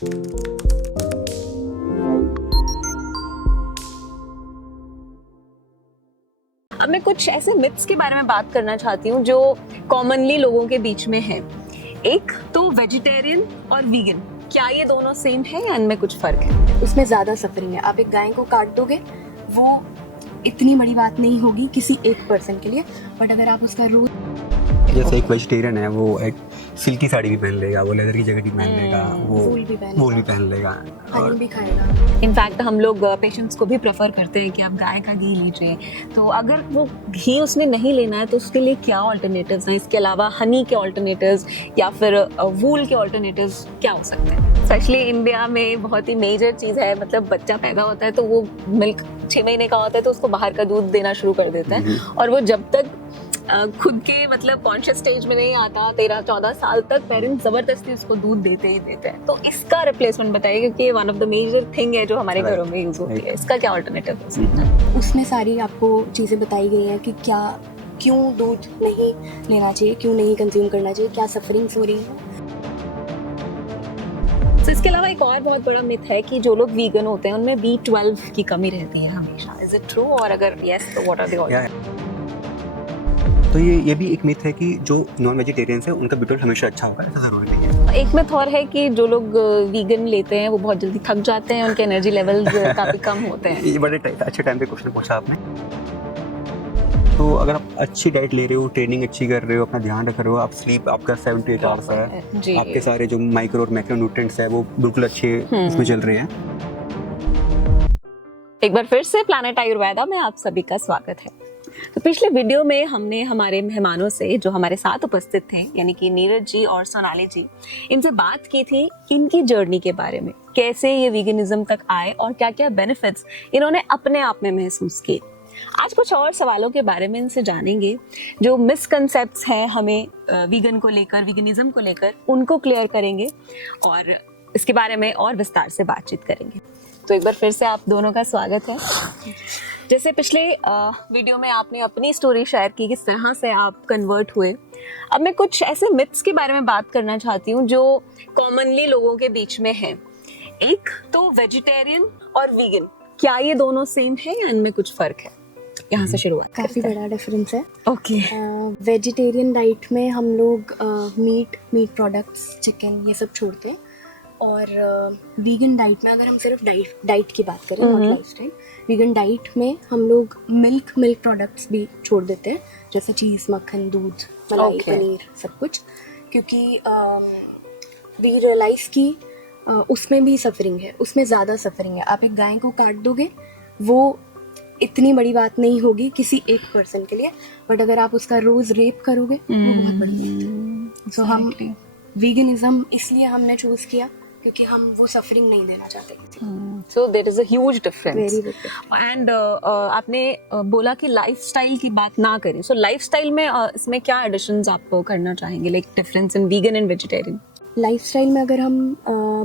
अब मैं कुछ ऐसे मिथ्स के बारे में बात करना चाहती हूँ जो कॉमनली लोगों के बीच में है। एक तो वेजिटेरियन और वीगन, क्या ये दोनों सेम है या इनमें कुछ फर्क है? उसमें ज़्यादा सफरिंग है। आप एक गाय को काट दोगे, वो इतनी बड़ी बात नहीं होगी किसी एक पर्सन के लिए, बट अगर आप उसका रोज, जैसे एक वेजिटेरियन है, वो एक सिल्की साड़ी भी पहन लेगा, वो लेदर की जैकेट भी पहन लेगा, वो वूल भी पहन लेगा, हनी भी खाएगा। इनफैक्ट हम लोग पेशेंट्स को भी प्रेफर करते हैं कि आप गाय का घी लीजिए। तो अगर वो घी उसने नहीं लेना है तो उसके लिए क्या ऑल्टरनेटिव्स हैं? इसके अलावा हनी के ऑल्टरनेटिव्स या फिर वूल के ऑल्टरनेटिव्स क्या हो सकते हैं? स्पेशली इंडिया में बहुत ही मेजर चीज़ है, मतलब बच्चा पैदा होता है तो वो मिल्क 6 महीने का होता है तो उसको बाहर का दूध देना शुरू कर देते हैं, और वो जब तक खुद के मतलब कॉन्शियस स्टेज में नहीं आता 13-14 साल तक पेरेंट्स जबरदस्ती उसको दूध देते ही देते हैं। तो इसका रिप्लेसमेंट बताइए, क्योंकि ये one of the major thing है जो हमारे घरों में यूज होती है। इसका क्या ऑल्टरनेटिव हो सकता है? उसमें सारी आपको चीज़ें बताई गई हैं कि क्या, क्यों दूध नहीं लेना चाहिए, क्यों नहीं कंज्यूम करना चाहिए, क्या सफरिंग्स हो रही है। तो इसके अलावा एक और बहुत बड़ा मिथ है कि जो लोग वीगन होते हैं उनमें B12 की कमी रहती है हमेशा। Is it true? और अगर यस तो व्हाट आर द ऑल्टरनेटिव्स? तो ये भी एक मिथ है कि जो नॉन वेजिटेरियंस है उनका B12 हमेशा अच्छा होगा, ऐसा ज़रूरी नहीं है। एक मिथ और है कि जो लोग वीगन लेते हैं वो बहुत जल्दी थक जाते हैं, उनके एनर्जी लेवल्स काफी कम होते हैं। ये बड़े अच्छे टाइम पे क्वेश्चन पूछा आपने। तो अगर आप अच्छी डाइट ले रहे हो, ट्रेनिंग अच्छी कर रहे हो, अपना ध्यान रख रहे हो, आप स्लीप आपका 7 to 8 आवर्स है, जी। आपके सारे जो माइक्रो और मैक्रो न्यूट्रिएंट्स है वो बिल्कुल अच्छे इसमें चल रहे हैं। एक बार फिर से प्लैनेट आयुर्वेदा में आप सभी का स्वागत है। तो पिछले वीडियो में हमने हमारे मेहमानों से जो हमारे साथ उपस्थित थे, यानी कि नीरज जी और सोनाली जी, इनसे बात की थी इनकी जर्नी के बारे में, कैसे ये वीगनिज्म तक आए और क्या क्या बेनिफिट्स इन्होंने अपने आप में महसूस किए। आज कुछ और सवालों के बारे में इनसे जानेंगे, जो मिसकंसेप्ट्स हैं हमें वीगन को लेकर, वीगनिज्म को लेकर, उनको क्लियर करेंगे और इसके बारे में और विस्तार से बातचीत करेंगे। तो एक बार फिर से आप दोनों का स्वागत है। जैसे पिछले वीडियो में आपने अपनी स्टोरी शेयर की, किस तरह से आप कन्वर्ट हुए। अब मैं कुछ ऐसे मिथ्स के बारे में बात करना चाहती हूँ जो कॉमनली लोगों के बीच में है। एक तो वेजिटेरियन और वीगन, क्या ये दोनों सेम है या इनमें कुछ फर्क है? यहाँ से शुरुआत काफ़ी बड़ा डिफरेंस है। ओके। वेजिटेरियन डाइट में हम लोग मीट प्रोडक्ट्स, चिकन, ये सब छोड़ते हैं, और वीगन डाइट में अगर हम सिर्फ डाइट की बात करें, नॉट लाइफस्टाइल, वीगन डाइट में हम लोग मिल्क प्रोडक्ट्स भी छोड़ देते हैं, जैसे चीज़, मक्खन, दूध, मलाई, पनीर, सब कुछ, क्योंकि वी रियलाइज़ कि उसमें भी सफरिंग है, उसमें ज़्यादा सफरिंग है। आप एक गाय को काट दोगे, वो इतनी बड़ी बात नहीं होगी किसी एक पर्सन के लिए, बट अगर आप उसका रोज़ रेप करोगे वो बहुत बड़ी बात है। सो हम वीगनिज्म इसलिए हमने चूज़ किया क्योंकि हम वो सफरिंग नहीं देना चाहते। So there is a huge difference. Very big difference. And आपने बोला कि लाइफस्टाइल की बात ना करें। सो लाइफस्टाइल में इसमें क्या एडिशंस आप करना चाहेंगे, like difference in vegan and vegetarian? Lifestyle में अगर हम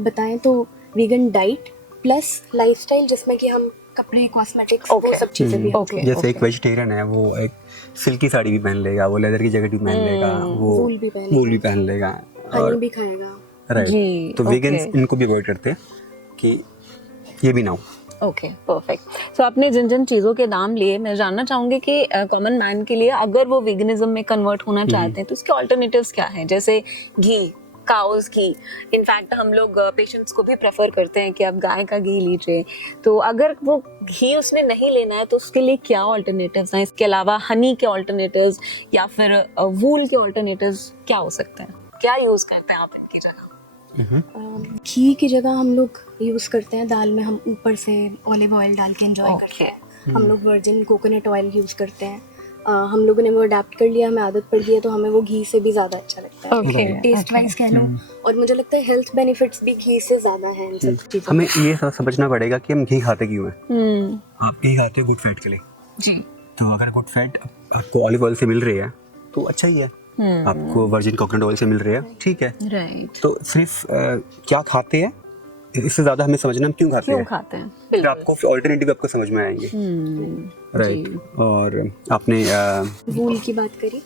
बताएं तो वीगन डाइट प्लस लाइफस्टाइल, जिसमें कि हम कपड़े, कॉस्मेटिक्स, वो सब चीज़ें भी। जैसे एक वेजिटेरियन है, वो एक सिल्की साड़ी भी पहन लेगा, वो लेदर की जैकेट भी पहन लेगा, वो वूल भी पहन लेगा, हनी भी खाएगा। राइट। तो वीगन्स इनको भी अवॉइड करते हैं कि ये भी ना हो। Okay, perfect. सो आपने जिन जिन चीज़ों के नाम लिए, मैं जानना चाहूँगी कि कॉमन मैन के लिए अगर वो वीगनिज्म में कन्वर्ट होना चाहते हैं तो उसके ऑल्टरनेटिव्स क्या हैं? जैसे घी, काउस घी। इनफैक्ट हम लोग पेशेंट्स को भी प्रेफर करते हैं कि आप गाय का घी लीजिए। तो अगर वो घी उसने नहीं लेना है तो उसके लिए क्या ऑल्टरनेटिव्स हैं? इसके अलावा हनी के ऑल्टरनेटिव्स या फिर वूल के ऑल्टरनेटिव्स क्या हो सकते हैं? क्या यूज़ करते हैं आप इनकी जगह? घी की जगह हम लोग यूज़ करते हैं, दाल में हम ऊपर से ऑलिव ऑयल डाल के एंजॉय करते हैं। हम लोग वर्जिन कोकोनट ऑयल यूज़ करते हैं। हम लोगों ने वो अडेप्ट कर लिया, हमें आदत पड़ गई है, तो हमें वो घी से भी ज़्यादा अच्छा लगता है। टेस्ट वाइज कह लो, और मुझे लगता है हेल्थ बेनिफिट्स भी घी से ज़्यादा हैं इन सब चीज़ों। हमें ये समझना पड़ेगा कि हम घी खाते क्यों हैं। आप घी खाते हो गुड फैट के लिए जी। तो अगर गुड फैट आपको ऑलिव ऑयल से मिल रही है तो अच्छा ही है, आपको वर्जिन कोकोनट ऑयल से मिल रही है, ठीक है, राइट। तो सिर्फ क्या खाते हैं, इससे ज्यादा हमें समझना हम क्यों खाते हैं, फिर आपको ऑल्टरनेटिव आपको समझ में आएंगे। राइट। और आपने वूल की बात करी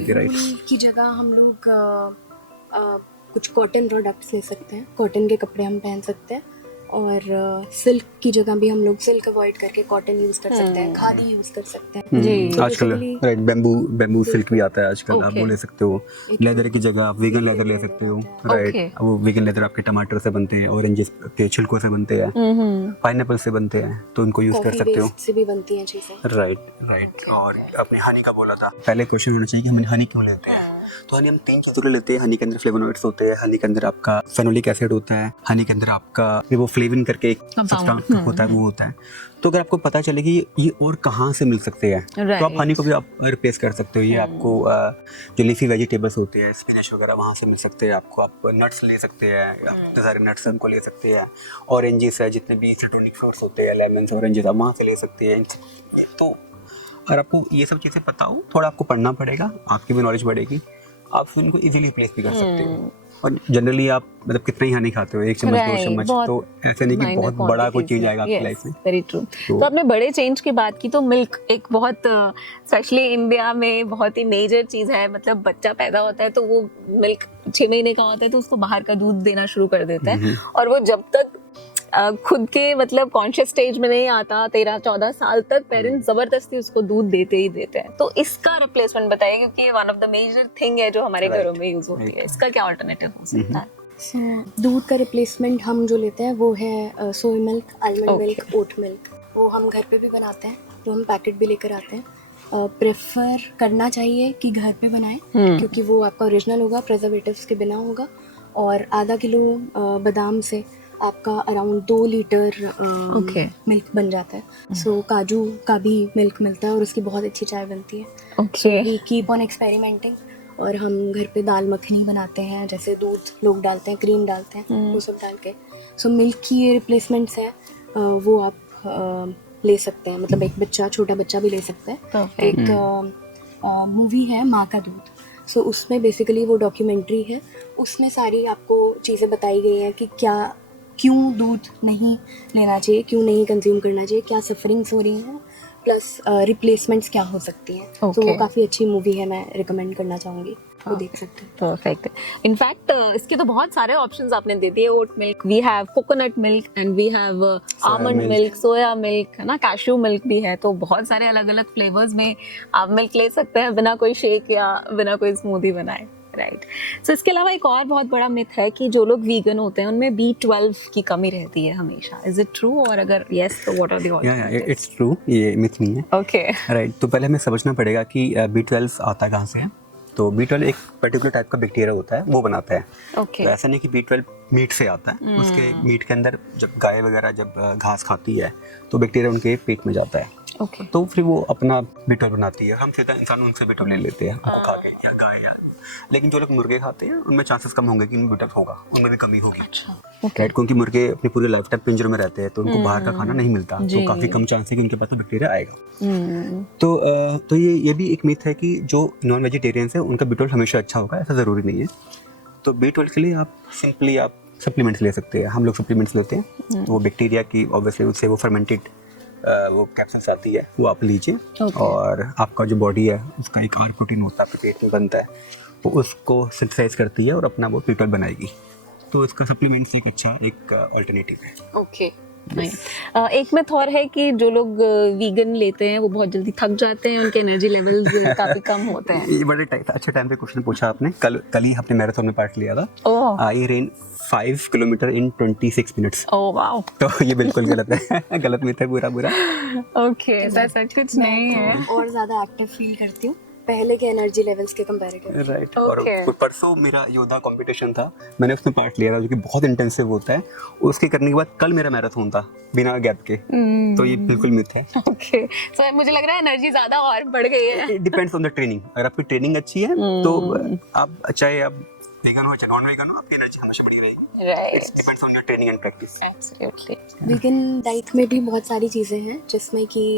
थी, राइट। वूल की जगह हम लोग कुछ कॉटन प्रोडक्ट्स ले सकते हैं, कॉटन के कपड़े हम पहन सकते हैं, और सिल्क की जगह भी हम लोग सिल्क अवॉइड करके कॉटन यूज़ कर सकते हैं, खादी यूज़ कर सकते हैं। जी। आजकल basically- राइट बैम्बू सिल्क भी आता है आजकल, आप वो Okay. ले सकते हो। लेदर की जगह आप वीगन लेदर ले सकते हो, राइट। Okay. वो वीगन लेदर आपके टमाटर से बनते हैं, ऑरेंजेस के छिलकों से बनते हैं, पाइनएप्पल से बनते हैं, तो उनको यूज कर कॉफी सकते हो। वेस्ट से भी बनती हैं चीज़ें। राइट। और आपने हनी का बोला था, पहले क्वेश्चन होना चाहिए कि हम हनी क्यों लेते हैं। तो हनी हम 3 चीज़ों के लिए लेते हैं। हनी के अंदर फ्लेवोनॉइड्स होते हैं, हनी के अंदर आपका फेनोलिक एसिड होता है, हनी के अंदर आपका वो फ्लेविन करके एक सब्सटेंस होता है, वो होता है। तो अगर आपको पता चले कि ये और कहाँ से मिल सकते हैं, तो आप हनी को भी आप रिप्लेस कर सकते हो। ये आपको जो लीफी वेजिटेबल्स होते हैं, स्पिनच वगैरह, वहाँ से मिल सकते हैं आपको। आप नट्स ले सकते हैं, आप इतने सारे नट्स उनको ले सकते हैं। ऑरेंजेस है, जितने भी सिट्रोनिक फ्रूट्स होते हैं, लेमन्स, ऑरेंजेस, आप वहाँ से ले सकते हैं। तो अगर आपको ये सब चीज़ें पता हो, थोड़ा आपको पढ़ना पड़ेगा, आपकी भी नॉलेज बढ़ेगी, आप फिर इनको इजीली रिप्लेस भी कर सकते हो। और जनरली आप मतलब कितना ही हनी खाते हो, 1 चम्मच 2 चम्मच, तो ऐसे नहीं कि बहुत बड़ा कोई चीज़ आएगा आपकी लाइफ में। Very true. तो आपने बड़े चेंज की बात की, तो मिल्क एक बहुत स्पेशली इंडिया में बहुत ही मेजर चीज़ है। मतलब बच्चा पैदा होता है तो वो मिल्क 6 महीने का होता है तो उसको बाहर का दूध देना शुरू कर देता है, और वो जब तक खुद के मतलब कॉन्शियस स्टेज में नहीं आता, 13-14 साल तक पेरेंट्स जबरदस्ती उसको दूध देते ही देते हैं। तो इसका रिप्लेसमेंट बताइए, क्योंकि ये one of the major thing है जो हमारे घरों में यूज होती है। इसका क्या अल्टरनेटिव हो सकता है? दूध का रिप्लेसमेंट हम जो लेते हैं वो है soya milk, almond milk, oat milk. वो हम घर पे भी बनाते हैं, वो हम पैकेट भी लेकर आते हैं। प्रेफर करना चाहिए कि घर पे बनाएं, क्योंकि वो आपका ओरिजिनल होगा, प्रिजर्वेटिव्स के बिना होगा। और आधा किलो बादाम से आपका अराउंड 2 लीटर मिल्क बन जाता है। सो काजू का भी मिल्क मिलता है और उसकी बहुत अच्छी चाय बनती है। We keep on experimenting. और हम घर पे दाल मखनी बनाते हैं, जैसे दूध लोग डालते हैं, क्रीम डालते हैं, वो सब डाल के। सो मिल्क की ये रिप्लेसमेंट्स हैं, वो आप ले सकते हैं। मतलब एक बच्चा, छोटा बच्चा भी ले सकता है। एक मूवी है माँ का दूध, सो उसमें बेसिकली वो डॉक्यूमेंट्री है, उसमें सारी आपको चीज़ें बताई गई हैं कि क्यों दूध नहीं लेना चाहिए, क्यों नहीं कंज्यूम करना चाहिए, क्या सफरिंग्स हो रही हैं, प्लस रिप्लेसमेंट्स क्या हो सकती हैं। तो वो काफ़ी अच्छी मूवी है, मैं रिकमेंड करना चाहूँगी, वो देख सकते हैं। परफेक्ट। इनफैक्ट इसके तो बहुत सारे ऑप्शंस आपने दे दिए। Oat milk, we have coconut milk and we have almond milk, soya milk है ना, कैश्यू मिल्क भी है। तो बहुत सारे अलग अलग फ्लेवर्स में आप मिल्क ले सकते हैं बिना कोई शेक या बिना कोई स्मूदी बनाए, राइट। सो इसके अलावा एक और बहुत बड़ा मिथ है कि जो लोग वीगन होते हैं उनमें B12 की कमी रहती है हमेशा। Is it true? और अगर यस तो what are the alternatives? It's true, ये मिथ नहीं है। Okay, right. तो पहले हमें समझना पड़ेगा कि B12 आता कहाँ से है। तो B12 एक पर्टिकुलर टाइप का बैक्टीरिया होता है, वो बनाता है। ओके। तो ऐसा नहीं कि B12 मीट से आता है। उसके मीट के अंदर जब गाय वगैरह जब घास खाती है तो बैक्टीरिया उनके पेट में जाता है। ओके। तो फिर वो अपना B12 बनाती है। हम सीधा इंसान उनसे B12 ले लेते हैं वो खा के, या गाय या। लेकिन जो लोग मुर्गे खाते हैं उनमें चांसेस कम होंगे कि उनमें B12 होगा, उनमें भी कमी होगी। राइट, क्योंकि मुर्गे अपनी पूरी लाइफ टाइम पिंजरे में रहते हैं, तो उनको बाहर का खाना नहीं मिलता, तो काफी कम चांस है कि उनके पास बैक्टीरिया आएगा। तो ये भी एक मिथ है कि जो नॉन वेजिटेरियंस है उनका B12 हमेशा अच्छा होगा, ऐसा जरूरी नहीं है। तो B12 के लिए आप सिंपली आप सप्लीमेंट्स ले सकते हैं। हम लोग सप्लीमेंट्स लेते हैं, वो बैक्टीरिया की ऑब्वियसली उससे वो फर्मेंटेड वो कैप्सूल्स आती है, वो आप लीजिए। और आपका जो बॉडी है उसका एक आर प्रोटीन होता है, आपके पेट में बनता है, वो उसको सिंथेसाइज करती है और अपना वो B12 बनाएगी। तो इसका सप्लीमेंट्स एक अच्छा एक अल्टरनेटिव है। ओके। एक मिथ और है कि जो लोग वीगन लेते हैं वो बहुत जल्दी थक जाते हैं, उनके एनर्जी लेवल्स काफी कम होते हैं। ये बड़े अच्छे टाइम पे क्वेश्चन पूछा आपने। कल ही आपने मैराथन में पार्ट लिया था। I ran 5 kilometres in 26 minutes. Oh wow. तो ये बिल्कुल गलत है। गलत मिथ है, बुरा। ओके, ऐसा कुछ नहीं है। और ज़्यादा एक्टिव फील करती हूँ पहले के एनर्जी लेवल्स के कंपैरिजन। राइट। और परसों मेरा योद्धा कंपटीशन था, मैंने उसमें पार्ट लिया था, जो कि बहुत इंटेंसिव होता है। उसके करने के बाद कल मेरा मैराथन था बिना गैप के। तो ये बिल्कुल मिथ है। ओके, सो मुझे लग रहा है एनर्जी ज्यादा और बढ़ गई है। It depends on the training. अगर आपकी ट्रेनिंग अच्छी है तो आप चाहे आप वेगन हो चाहे नॉन वेगन हो, आपकी एनर्जी हमेशा बढ़ी रहेगी। Right, it depends on your training and practice. Absolutely. Vegan diet में भी बहुत सारी चीज़ें हैं जिसमें कि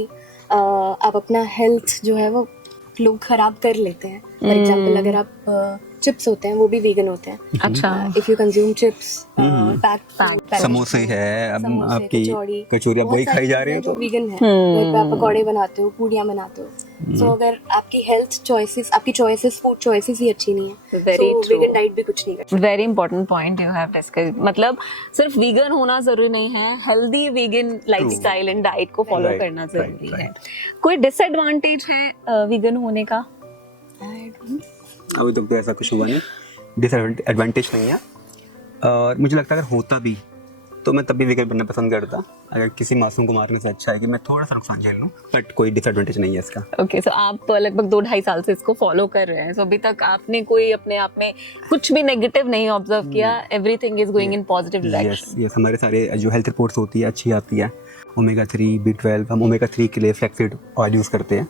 आप अपना हेल्थ जो है वो लोग ख़राब कर लेते हैं। फॉर एग्जांपल अगर आप चिप्स होते हैं वो भी वीगन होते हैं. अच्छा. If you consume chips, pack समोसे है, अब समोसे, आपकी कचौड़ी, कचौरी आप बहुत वही सारी खाई जा चीजें रहे हो जो तो वीगन है. घर पे आप पकौड़े बनाते हो, पूड़ियाँ बनाते हो. सो अगर आपकी हेल्थ चॉइसेस, आपकी चॉइसेस, फूड चॉइसेस ही अच्छी नहीं है, Very तो true. वीगन डाइट भी कुछ नहीं करती. Very important point you have discussed. मतलब सिर्फ वीगन होना जरूरी नहीं है, healthy vegan lifestyle and diet को फॉलो Right, करना जरूरी right, है. कोई डिसएडवांटेज है वीगन होने का? अभी तो ऐसा कुछ हुआ नहीं, डिसएडवांटेज नहीं है. और मुझे लगता है अगर होता भी तो मैं तब भी वेगन बनना पसंद करता. अगर किसी मासूम को मारने से अच्छा है कि मैं थोड़ा सा नुकसान झेल लूँ, बट कोई डिसएडवांटेज नहीं है इसका. ओके, सो आप लगभग 2-2.5 साल से इसको फॉलो कर रहे हैं. सो अभी तक आपने कोई अपने आप में कुछ भी नेगेटिव नहीं ऑब्जर्व किया. Everything is going in positive direction. Yes, हमारे सारे जो हेल्थ रिपोर्ट्स होती है अच्छी आती है. ओमेगा 3, B12, हम ओमेगा 3 के लिए फ्लैक्सीड ऑयल यूज करते हैं.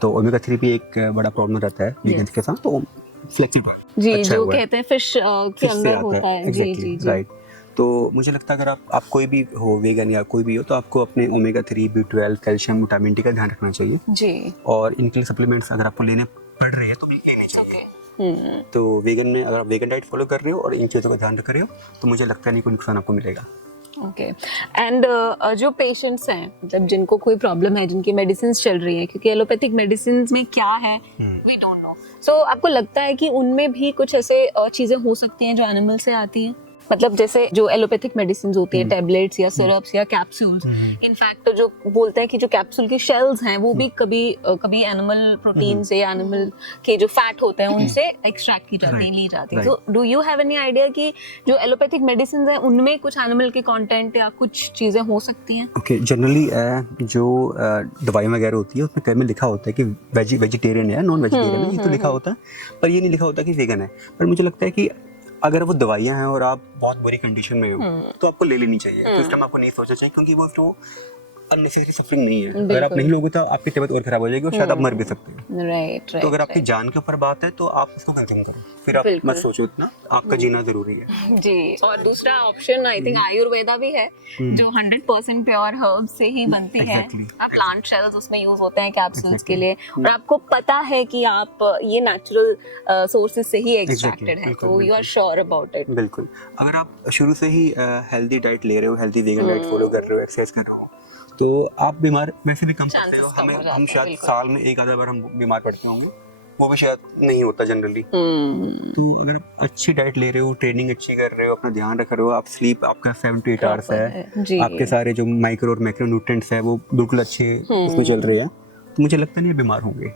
तो ओमेगा 3 भी एक बड़ा प्रॉब्लम रहता है वीगन्स के साथ. तो फ्लैक्सीड जी, अच्छा जो हुआ है. कहते हैं फिश के फिश से अंदर आता होता है. जी exactly, जी जी. राइट. तो मुझे लगता है अगर आप कोई भी हो वेगन या कोई भी हो, तो आपको अपने omega 3, B12, calcium, vitamin D का ध्यान रखना चाहिए. जी. और इनके सप्लीमेंट्स अगर आपको लेने पड़ रहे हैं तो भी लेने चाहिए. तो वेगन में अगर आप वेगन डाइट फॉलो कर रहे हो और इन चीज़ों का ध्यान रख रहे हो तो मुझे लगता नहीं कोई नुकसान आपको मिलेगा. ओके. एंड जो पेशेंट्स हैं, मतलब जिनको कोई प्रॉब्लम है, जिनकी मेडिसिन चल रही है, क्योंकि एलोपैथिक मेडिसिन में क्या है वी डोंट नो. सो आपको लगता है कि उनमें भी कुछ ऐसे चीजें हो सकती हैं जो एनिमल से आती हैं? मतलब जैसे जो एलोपैथिक मेडिसिन होती है, टैबलेट्स या सिरप्स या कैप्सूल्स, इनफैक्ट जो बोलते हैं कि जो कैप्सूल की शेल्स हैं वो भी कभी एनिमल प्रोटीन से या एनिमल के जो फैट होते हैं उनसे एक्सट्रैक्ट की जाती हैं, ली जाती हैं. तो do you have any idea कि जो एलोपैथिक मेडिसिन हैं उनमें कुछ एनिमल के कंटेंट या कुछ चीजें हो सकती हैं? ओके, जनरली जो दवाई वगैरह होती है उसमें कई में लिखा होता है कि वेजिटेरियन है, नॉन वेजिटेरियन है, ये तो लिखा होता है, पर ये नहीं लिखा होता कि वेगन है. पर मुझे लगता है कि अगर वो दवाइयाँ हैं और आप बहुत बुरी कंडीशन में हो तो आपको ले लेनी चाहिए. तो इस टाइम आपको नहीं सोचना चाहिए, क्योंकि वो तो अननेसेसरी सफरिंग नहीं है. अगर आप नहीं लोगे तो आपकी तबीयत और खराब हो जाएगी और शायद आप मर भी सकते हैं. राइट. तो अगर आपकी जान के ऊपर बात है तो आप उसको कंज्यूम करो, फिर आप मत सोचो इतना. आपका जीना जरूरी है. जी. और दूसरा ऑप्शन आई थिंक आयुर्वेदा भी है, जो 100% प्योर हर्ब्स से ही बनती है. प्लांट शेल्स उसमें यूज होते हैं कैप्सूल्स के लिए, और आपको पता है कि आप ये नेचुरल सोर्सेज से ही एक्सट्रैक्टेड है, तो you are sure about it. बिल्कुल. अगर आप शुरू से ही हेल्दी डाइट ले रहे हो, हेल्दी वेगन डाइट फॉलो कर रहे हो, एक्सरसाइज कर रहे हो, तो आप बीमार वैसे भी कम पड़ते हो. हम शायद साल में एक आधा बार हम बीमार पड़ते होंगे, वो भी शायद नहीं होता जनरली. तो अगर आप अच्छी डाइट ले रहे हो, ट्रेनिंग अच्छी कर रहे हो, अपना ध्यान रख रहे हो, आप स्लीप आपका 7 to 8 आवर्स है, आपके सारे जो माइक्रो और मैक्रो न्यूट्रिएंट्स है वो बिल्कुल अच्छे उसमें चल रहे हैं, तो मुझे लगता नहीं बीमार होंगे.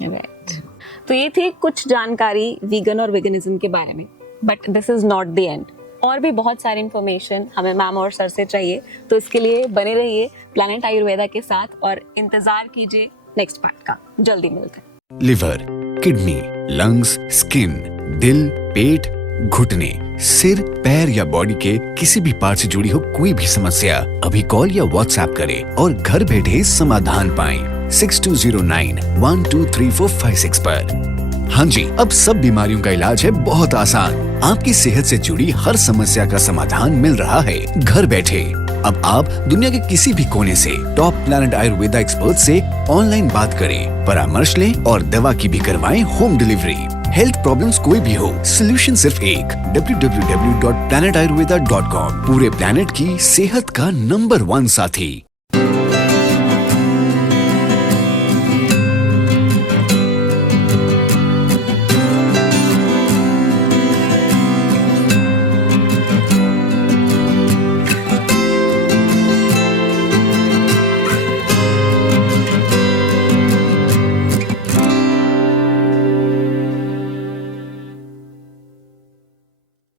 राइट. तो ये थी कुछ जानकारी वीगन और वेगनिज्म के बारे में, but this is not the end. और भी बहुत सारी इंफॉर्मेशन हमें मैम और सर से चाहिए, तो इसके लिए बने रहिए प्लैनेट आयुर्वेदा के साथ और इंतजार कीजिए नेक्स्ट पार्ट का. जल्दी मिलते हैं. लिवर, किडनी, लंग्स, स्किन, दिल, पेट, घुटने, सिर, पैर या बॉडी के किसी भी पार्ट से जुड़ी हो कोई भी समस्या, अभी कॉल या व्हाट्सएप करें और घर बैठे समाधान पाएं 6209123456 पर. हाँ जी, अब सब बीमारियों का इलाज है बहुत आसान. आपकी सेहत से जुड़ी हर समस्या का समाधान मिल रहा है घर बैठे. अब आप दुनिया के किसी भी कोने से टॉप प्लैनेट आयुर्वेदा एक्सपर्ट से ऑनलाइन बात करें, परामर्श लें और दवा की भी करवाएं होम डिलीवरी. हेल्थ प्रॉब्लम्स कोई भी हो, सोल्यूशन सिर्फ एक, www.planetayurveda.com. पूरे प्लैनेट की सेहत का नंबर 1 साथी.